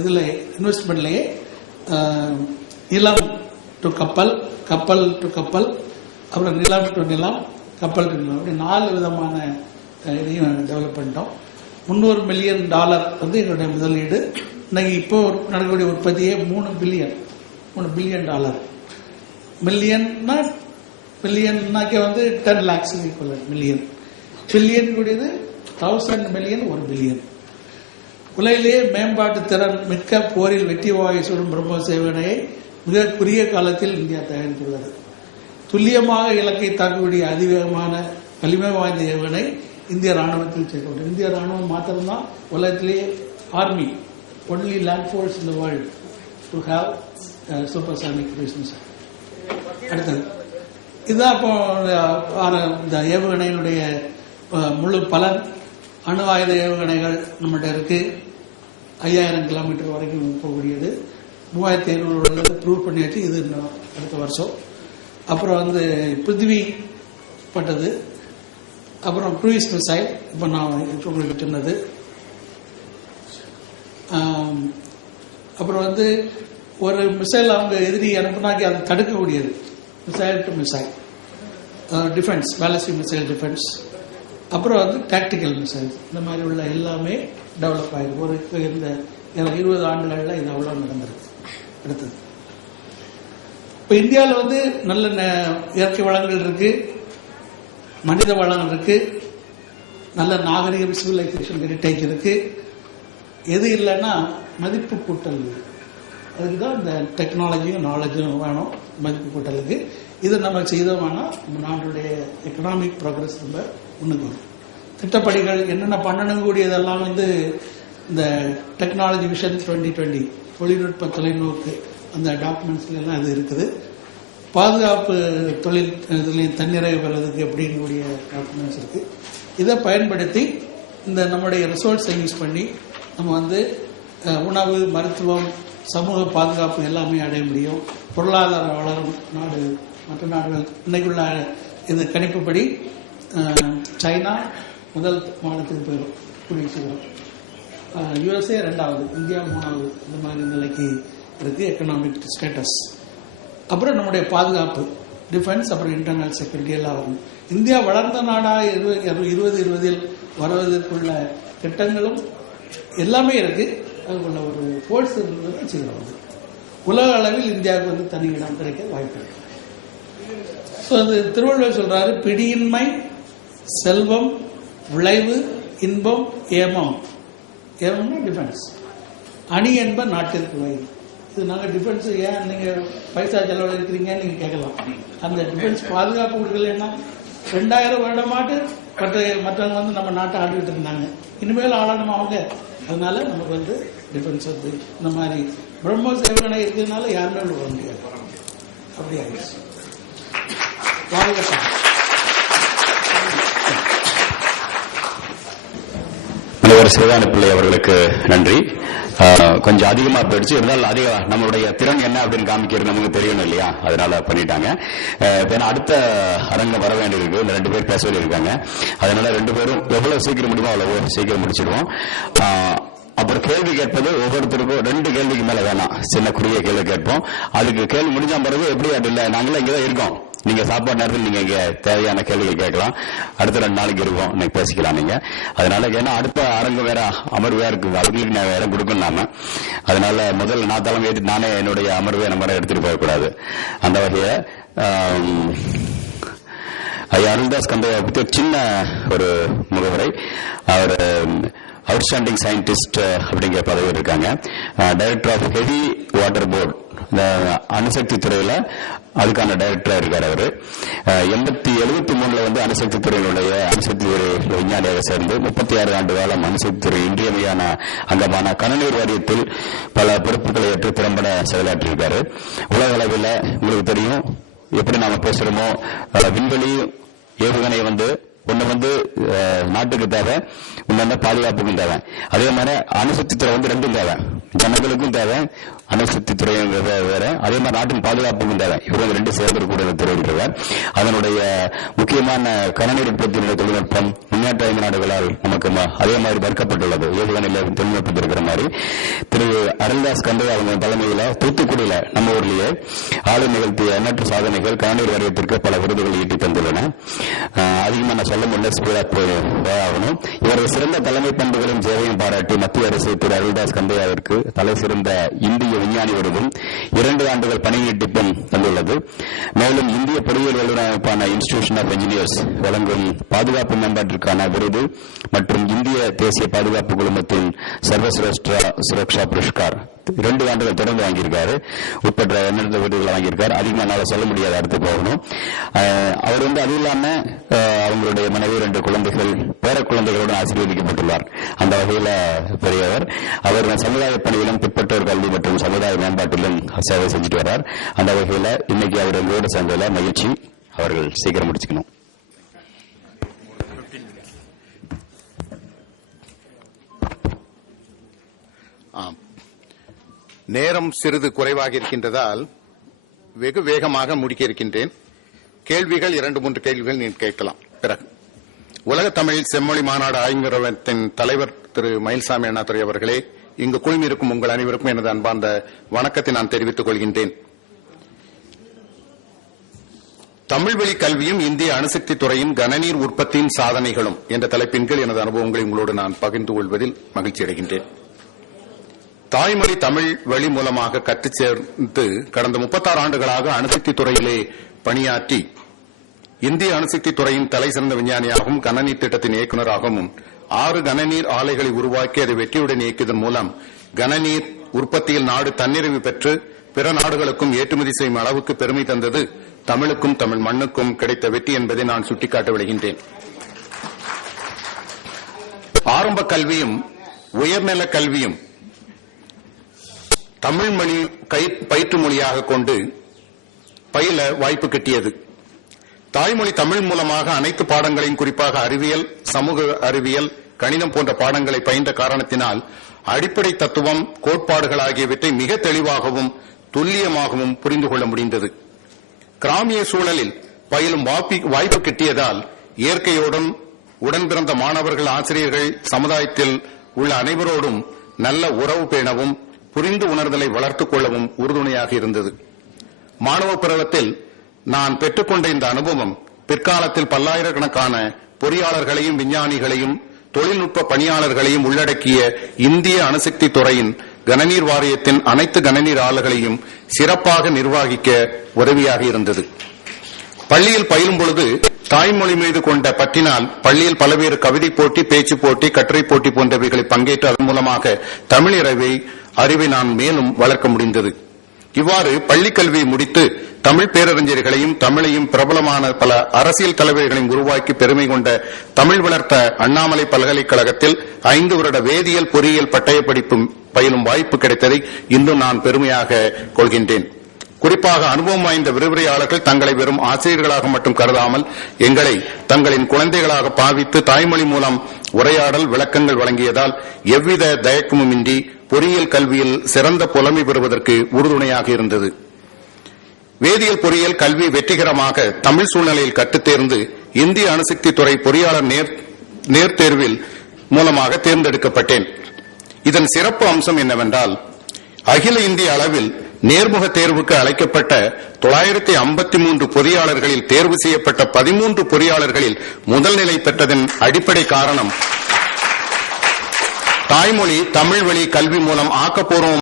இதில் இன்வெஸ்ட்மெண்ட்லேயே நிலம் டு கப்பல், கப்பல் டு கப்பல், அப்புறம் நிலம் டு நிலம், கப்பல் டு நிலம், அப்படி 4 விதமான இதையும் டெவலப் பண்ணிட்டோம். $300 மில்லியன் வந்து எங்களுடைய முதலீடு. இன்னைக்கு இப்போ நடக்கக்கூடிய உற்பத்தியே $3 பில்லியன். மில்லியன்னா பில்லியன்னாக்கே வந்து 10 lakhs மில்லியன். பில்லியன் கூடியது 1000 மில்லியன், 1 பில்லியன். உலகிலேயே மேம்பாட்டு திறன் மிக்க போரில் வெற்றி வாகை சூடும் பிரம்மோஸ் ஏவுகணையை மிக குறுகிய காலத்தில் இந்தியா தயாரித்துள்ளது. துல்லியமாக இலக்கை தாக்கக்கூடிய அதிவேகமான வலிமை வாய்ந்த ஏவுகணை இந்திய ராணுவத்தில் சேர்க்கப்படும். இந்திய ராணுவம் மாத்திரம்தான் உலகத்திலேயே army, only land force in the world to have supersonic missiles. அடுத்தது இதுதான் இப்போ இந்த ஏவுகணையினுடைய முழு பலன். அணு ஆயுத ஏவுகணைகள் நம்மகிட்ட இருக்கு. 5000 கிலோமீட்டர் வரைக்கும் போகக்கூடியது. 3500 ப்ரூவ் பண்ணியாச்சு. இது அடுத்த வருஷம். அப்புறம் வந்து பிருத்திவி பட்டது. அப்புறம் க்ரூயிஸ் மிசைல் இப்போ நான் உங்களுக்கு சொன்னது. அப்புறம் வந்து ஒரு மிசைல் அவங்க எதிரி அனுப்புனாக்கி அதை தடுக்கக்கூடியது. Missile to missile defence, ballistic missile defence. அப்புறம் வந்து டாக்டிக்கல் மிசைல், இந்த மாதிரி உள்ள எல்லாமே டெவலப் ஆகிருக்கு. ஒரு இந்த 20 ஆண்டுகளில் இது அவ்வளோ நடந்திருக்கு. அடுத்தது இப்போ இந்தியாவில் வந்து நல்ல இயற்கை வளங்கள் இருக்கு, மனித வளங்கள் இருக்கு, நல்ல நாகரிகம், சிவிலைசேஷன் ஹெரிட்டேஜ் இருக்கு. எது இல்லைன்னா மதிப்பு கூட்டல். அதுக்கு தான் இந்த டெக்னாலஜியும் நாலேஜும் வேணும் மதிப்பு கூட்டலுக்கு. இதை நம்ம செய்தோம்னா நம்ம நாட்டுடைய எக்கனாமிக் ப்ரோக்ரஸ் ரொம்ப முன்னுக்கு வரும். திட்டப்பணிகள் என்னென்ன பண்ணணுங்கூடியதெல்லாம் வந்து இந்த டெக்னாலஜி விஷன் 2020 தொழில்நுட்ப தொலைநோக்கு அந்த டாக்குமெண்ட்ஸ்ல எல்லாம் இது இருக்குது. பாதுகாப்பு தொழில் இதுலையும் தன்னிறைவு பெறதுக்கு அப்படிங்கக்கூடிய டாக்குமெண்ட்ஸ் இருக்கு. இதை பயன்படுத்தி இந்த நம்முடைய ரிசோர்ஸை யூஸ் பண்ணி நம்ம வந்து உணவு, மருத்துவம், சமூக பாதுகாப்பு எல்லாமே அடைய முடியும். பொருளாதார வளரும் நாடு மற்ற நாடுகள் இன்னைக்குள்ள இந்த கணிப்புப்படி சைனா முதல் மாநிலத்துக்கு போயிடும் கூடிய சீக்கிரம். USA 2வது, இந்தியா 3வது, இந்த மாதிரி நிலைக்கு இருக்கு எக்கனாமிக் ஸ்டேட்டஸ். அப்புறம் நம்முடைய பாதுகாப்பு, டிஃபென்ஸ், அப்புறம் இன்டர்னல் செக்யூரிட்டி எல்லாம் வரும். இந்தியா வளர்ந்த நாடா 2020 வருவதற்குள்ள திட்டங்களும் எல்லாமே இருக்கு. அதுக்குள்ள ஒரு ஃபோர்ஸ் இருந்தது வச்சுக்கிறோம். உலக அளவில் இந்தியாவுக்கு வந்து தனி இடம் கிடைக்க வாய்ப்பு இருக்கு. ஸோ அது திருவள்ளுவர் சொல்றாரு, பிடியின்மை செல்வம் விளைவு இன்பம் ஏமம். ஏமம்னா டிஃபென்ஸ். அணி என்ப நாட்டிற்கு வயது. இது நாங்கள் டிஃபென்ஸ் ஏன் நீங்க பைசா செலவழிக்கிறீங்கன்னு நீங்க கேட்கலாம். அந்த டிஃபென்ஸ் பாதுகாப்பு கொடுக்கலன்னா 2000 வருடமாட்டு மற்றவங்க வந்து நம்ம நாட்டை ஆடிட்டு இருந்தாங்க. இனிமேல் ஆளணும் அவங்க. அதனால நமக்கு வந்து டிஃபென்ஸ் வந்து இந்த மாதிரி பிரம்மோஸ் ஏவுகணை இருக்கிறதுனால யாருமே வர முடியாது. அப்படி ஆயிடுச்சு. சிவகானி பிள்ளை அவர்களுக்கு நன்றி. கொஞ்சம் அதிகமா போயிடுச்சு. இருந்தாலும் அதிக நம்மளுடைய திறன் என்ன அப்படின்னு காமிக்கிறது நமக்கு தெரியணும் இல்லையா, அதனால பண்ணிட்டாங்க. அடுத்த அரங்கம் வர வேண்டியிருக்கு. இந்த 2 பேர் பேச வேண்டியிருக்காங்க. அதனால 2 பேரும் எவ்வளவு சீக்கிரம் முடியுமோ அவ்வளவு சீக்கிரம் முடிச்சிடுவோம். அப்புறம் கேள்வி கேட்பது ஒவ்வொருத்தருக்கும் 2 கேள்விக்கு மேல வேணாம், சின்ன குறுகிய கேள்வி கேட்போம். அதுக்கு கேள்வி முடிஞ்ச பிறகு எப்படி அது இல்லை, நாங்களும் இங்கதான் இருக்கோம், நீங்க சாப்பாடு நேரத்தில் நீங்க இங்க தேவையான கேள்விகள் கேட்கலாம். அடுத்த 2 நாளைக்கு இருக்கும், நீங்க பேசிக்கலாம் நீங்க. அதனால ஏன்னா அடுத்த அரங்கு வேற அமர்வு வேற இருக்கு, அவங்களுக்கு நான் வேற கொடுக்கணும் நாம. அதனால முதல்ல நான் தலைமை ஏற்றி நானே என்னுடைய அமர்வை நம்ம எடுத்துட்டு போகக்கூடாது. அந்த வகையை ஐயா அருள்தாஸ் கந்தையா பத்தி சின்ன ஒரு முகவரை. அவர் அவுட்ஸ்டாண்டிங் சயின்டிஸ்ட் அப்படிங்கிற பதவியில் இருக்காங்க. Director of heavy water board, இந்த அணுசக்தி துறையில அதுக்கான டைரக்டரா இருக்காரு. அவரு 73 வந்து அணுசக்தி துறையினுடைய அணுசக்தி துறை விஞ்ஞானியாக சேர்ந்து 36 ஆண்டு காலம் அணுசக்தி துறை இன்றியமையான அங்கமான கனநீர் வாரியத்தில் பல பொறுப்புகளை ஏற்று திறம்பட செயலாற்றியிருக்காரு. உலக அளவில் உங்களுக்கு தெரியும் எப்படி நாம பேசுறோமோ, விண்வெளி ஏவுகணை வந்து ஒண்ணு வந்து நாட்டுக்கு தேவை, இன்னொன்னு பாதுகாப்புக்கும் தேவை. அதே மாதிரி அணுசக்தி துறை வந்து 2ம் தேவை. ஜனங்களுக்கும் தேவை, அணுசக்தி துறையும் வேற, அதே மாதிரி நாட்டின் பாதுகாப்புக்கும் தேவை. இவர்கள் 2 சேர்ந்திருக்கூடிய துறைகள். அதனுடைய முக்கியமான கனநீர் உற்பத்தியினுடைய தொழில்நுட்பம் முன்னேற்ற 5 நாடுகளால் நமக்கு அதே மாதிரி வர்க்கப்பட்டுள்ளது. ஏவுகணையில் தொழில்நுட்பம் இருக்கிற மாதிரி திரு அருள்தாஸ் கண்டே அவங்க தலைமையில தூத்துக்குடியில நம்ம ஊர்லயே ஆளு நிகழ்த்திய எண்ணற்ற சாதனைகள் கனநீர் வாரியத்திற்கு பல விருதுகள் ஈட்டி தந்துள்ளன. அதிகமாக நான் சொல்ல முடியல, ஸ்பீடா போயாகணும். இவரது சிறந்த தலைமை பண்புகளும் சேவையும் பாராட்டி மத்திய அரசு திரு அருள்தாஸ் கண்டையாவிற்கு தலை சிறந்த இந்திய விஞ்ஞானி விருதும் 2 ஆண்டுகள் பணி நீட்டிப்பும் தந்துள்ளது. மேலும் இந்திய பொறியியல் வல்லுநமைப்பான இன்ஸ்டிடியூஷன் ஆஃப் இன்ஜினியர்ஸ் வழங்கும் பாதுகாப்பு மேம்பாட்டிற்கான விருது மற்றும் இந்திய தேசிய பாதுகாப்பு குழுமத்தின் சர்வசிரேஷ்ட சுரக்ஷா புரஸ்கார் 2 ஆண்டுகள் தொடர்ந்து வாங்கியிருக்காரு. உட்பட்ட எண்ணற்ற விருதுகளை வாங்கியிருக்காரு. அதிகமாக என்னால் சொல்ல முடியாது, அடுத்து போகணும். அவர் அது இல்லாம அவங்களுடைய மனைவி 2 குழந்தைகள், பேர குழந்தைகளுடன் ஆசீர்வதிக்கப்பட்டுள்ளார். அந்த வகையில பெரியவர். அவர் சமுதாய பணியிலும் பிற்பட்டோர் கல்வி மற்றும் சமுதாய மேம்பாட்டிலும் சேவை செஞ்சுட்டு வர்றார். அந்த வகையில இன்னைக்கு அவர் எங்களோட சேர்ந்ததுல மகிழ்ச்சி. அவர்கள் சீக்கிரம் முடிச்சுக்கணும். நேரம் சிறிது குறைவாக இருக்கின்றதால் வெகு வேகமாக முடிக்க இருக்கின்றேன். கேள்விகள் 2-3 கேள்விகள் நீங்கள் கேட்கலாம். பிறகு உலக தமிழ் செம்மொழி மாநாடு ஆய்வுத்தின் தலைவர் திரு மயில்சாமி அண்ணாதுரை அவர்களே, இங்கு குழுமியிருக்கும் உங்கள் அனைவருக்கும் எனது அன்பார்ந்த வணக்கத்தை நான் தெரிவித்துக் கொள்கின்றேன். தமிழ்வழி கல்வியும் இந்திய அணுசக்தி துறையின் கனநீர் உற்பத்தியின் சாதனைகளும் என்ற தலைப்பின் கீழ் எனது அனுபவங்களை உங்களோடு நான் பகிர்ந்து கொள்வதில் மகிழ்ச்சி அடைகின்றேன். தாய்மொழி தமிழ் வழி மூலமாக கற்றுச் சேர்ந்து கடந்த 36 ஆண்டுகளாக அணுசக்தி துறையிலே பணியாற்றி இந்திய அணுசக்தி துறையின் தலை சிறந்த விஞ்ஞானியாகவும் கனநீர் திட்டத்தின் இயக்குநராகவும் 6 கனநீர் ஆலைகளை உருவாக்கி அதை வெற்றியுடன் இயக்கியதன் மூலம் கனநீர் உற்பத்தியில் நாடு தன்னிறைவு பெற்று பிற நாடுகளுக்கும் ஏற்றுமதி செய்யும் அளவுக்கு பெருமை தந்தது தமிழுக்கும் தமிழ் மண்ணுக்கும் கிடைத்த வெற்றி என்பதை நான் சுட்டிக்காட்ட விளைகின்றேன். ஆரம்ப கல்வியும் உயர்நில கல்வியும் தமிழ் மொழி பயிற்று மொழியாக கொண்டு பயில வாய்ப்பு கிட்டியது. தாய்மொழி தமிழ் மூலமாக அனைத்து பாடங்களையும், குறிப்பாக அறிவியல், சமூக அறிவியல், கணிதம் போன்ற பாடங்களை பயின்ற காரணத்தினால் அடிப்படை தத்துவம், கோட்பாடுகள் ஆகியவற்றை மிக தெளிவாகவும் துல்லியமாகவும் புரிந்து கொள்ள முடிந்தது. கிராமிய சூழலில் பயிலும் வாய்ப்பு கிட்டியதால் இயற்கையோடும் உடன் பிறந்த மாணவர்கள், ஆசிரியர்கள், சமுதாயத்தில் உள்ள அனைவரோடும் நல்ல உறவு பேணவும் புரிந்து உணர்தலை வளர்த்துக் கொள்ளவும் உறுதுணையாக இருந்தது. மாணவ பருவத்தில் நான் பெற்றுக்கொண்ட இந்த அனுபவம் பிற்காலத்தில் பல்லாயிரக்கணக்கான பொறியாளர்களையும் விஞ்ஞானிகளையும் தொழில்நுட்ப பணியாளர்களையும் உள்ளடக்கிய இந்திய அணுசக்தி துறையின் கனநீர் வாரியத்தின் அனைத்து கனநீர் ஆலைகளையும் சிறப்பாக நிர்வகிக்க உதவியாக இருந்தது. பள்ளியில் பயிலும் பொழுது தாய்மொழி மீது கொண்ட பற்றினால் பள்ளியில் பல்வேறு கவிதை போட்டி, பேச்சு போட்டி, கட்டுரை போட்டி போன்றவைகளில் பங்கேற்று அதன் மூலமாக தமிழ் அறிவை நான் மேலும் வளர்க்க முடிந்தது. இவ்வாறு பள்ளி கல்வியை முடித்து தமிழ் பேரறிஞர்களையும் தமிழையும் பிரபலமான பல அரசியல் தலைவர்களையும் உருவாக்கி பெருமை கொண்ட தமிழ் வளர்த்த அண்ணாமலை பல்கலைக்கழகத்தில் 5 வருட வேதியியல் பொறியியல் பட்டய படிப்பு பயிலும் வாய்ப்பு கிடைத்ததை இன்றும் நான் பெருமையாக கொள்கின்றேன். குறிப்பாக அனுபவம் வாய்ந்த விரிவுரையாளர்கள் தங்களை வெறும் ஆசிரியர்களாக மட்டும் கருதாமல் எங்களை தங்களின் குழந்தைகளாக பாவித்து தாய்மொழி மூலம் உரையாடல், விளக்கங்கள் வழங்கியதால் எவ்வித தயக்கமுமின்றி பொறியியல் கல்வியில் சிறந்த புலமை பெறுவதற்கு உறுதுணையாக இருந்தது. வேதியியல் பொறியியல் கல்வி வெற்றிகரமாக தமிழ் சூழ்நிலையில் கற்றுத்தேர்ந்து இந்திய அணுசக்தி துறை பொறியாளர் நேர்த்தேர்வில் மூலமாக தேர்ந்தெடுக்கப்பட்டேன். இதன் சிறப்பு அம்சம் என்னவென்றால், அகில இந்திய அளவில் நேர்முக தேர்வுக்கு அழைக்கப்பட்ட 953 பொறியாளர்களில் தேர்வு செய்யப்பட்ட 13 பொறியாளர்களில் முதல் நிலை பெற்றதன் அடிப்படை காரணம் தாய்மொழி தமிழ் வழி கல்வி மூலம் ஆக்கப்பூர்வம்